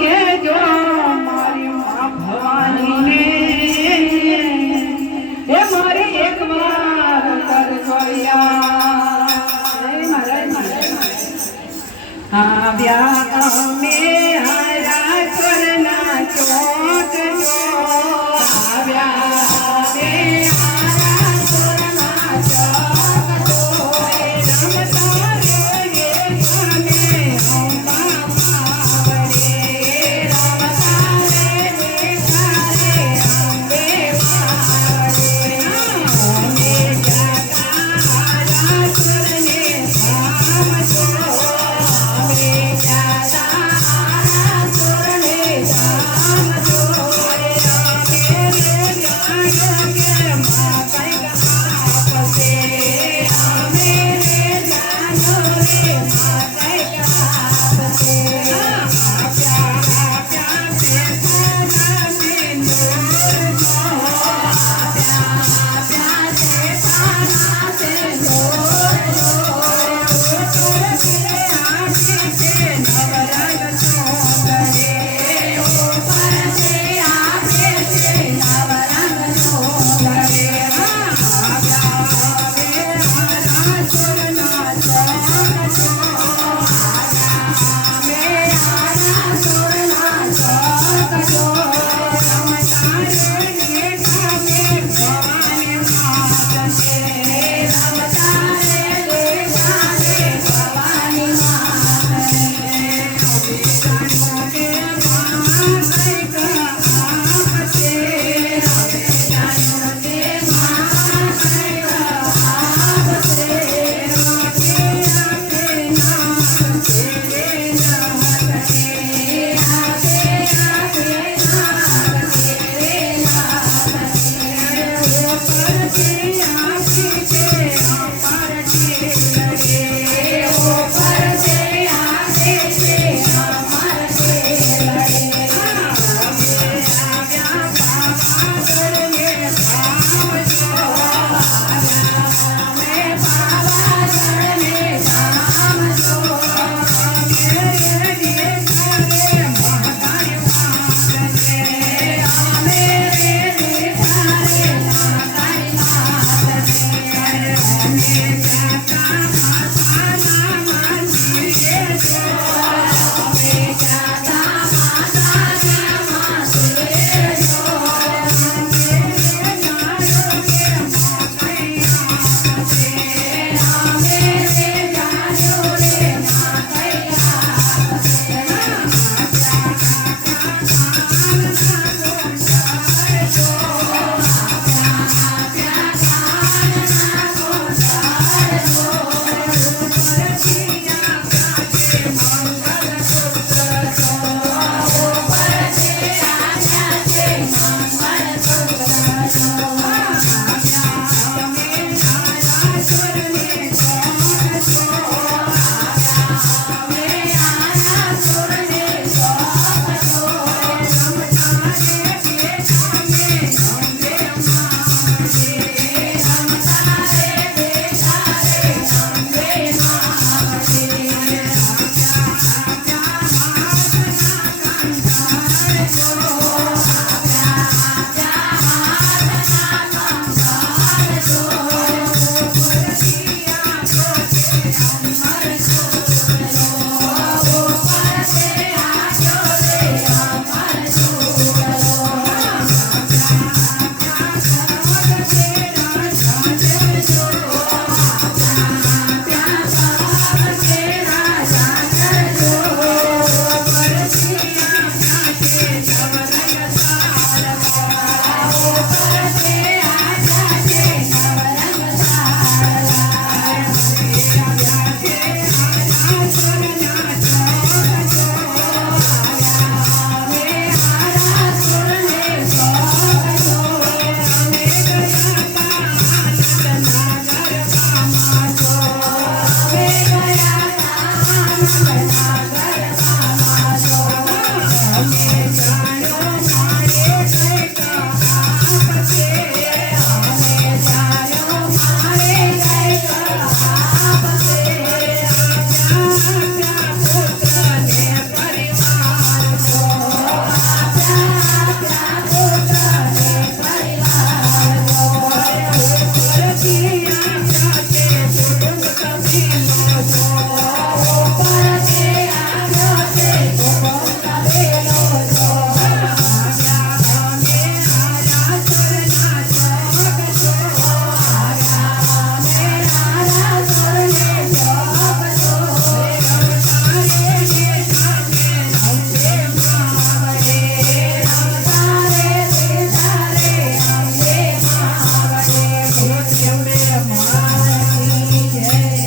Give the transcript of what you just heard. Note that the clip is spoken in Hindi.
के जो भवानी ने। ये मारी एक बार कर हाँ ब्याह Thank you.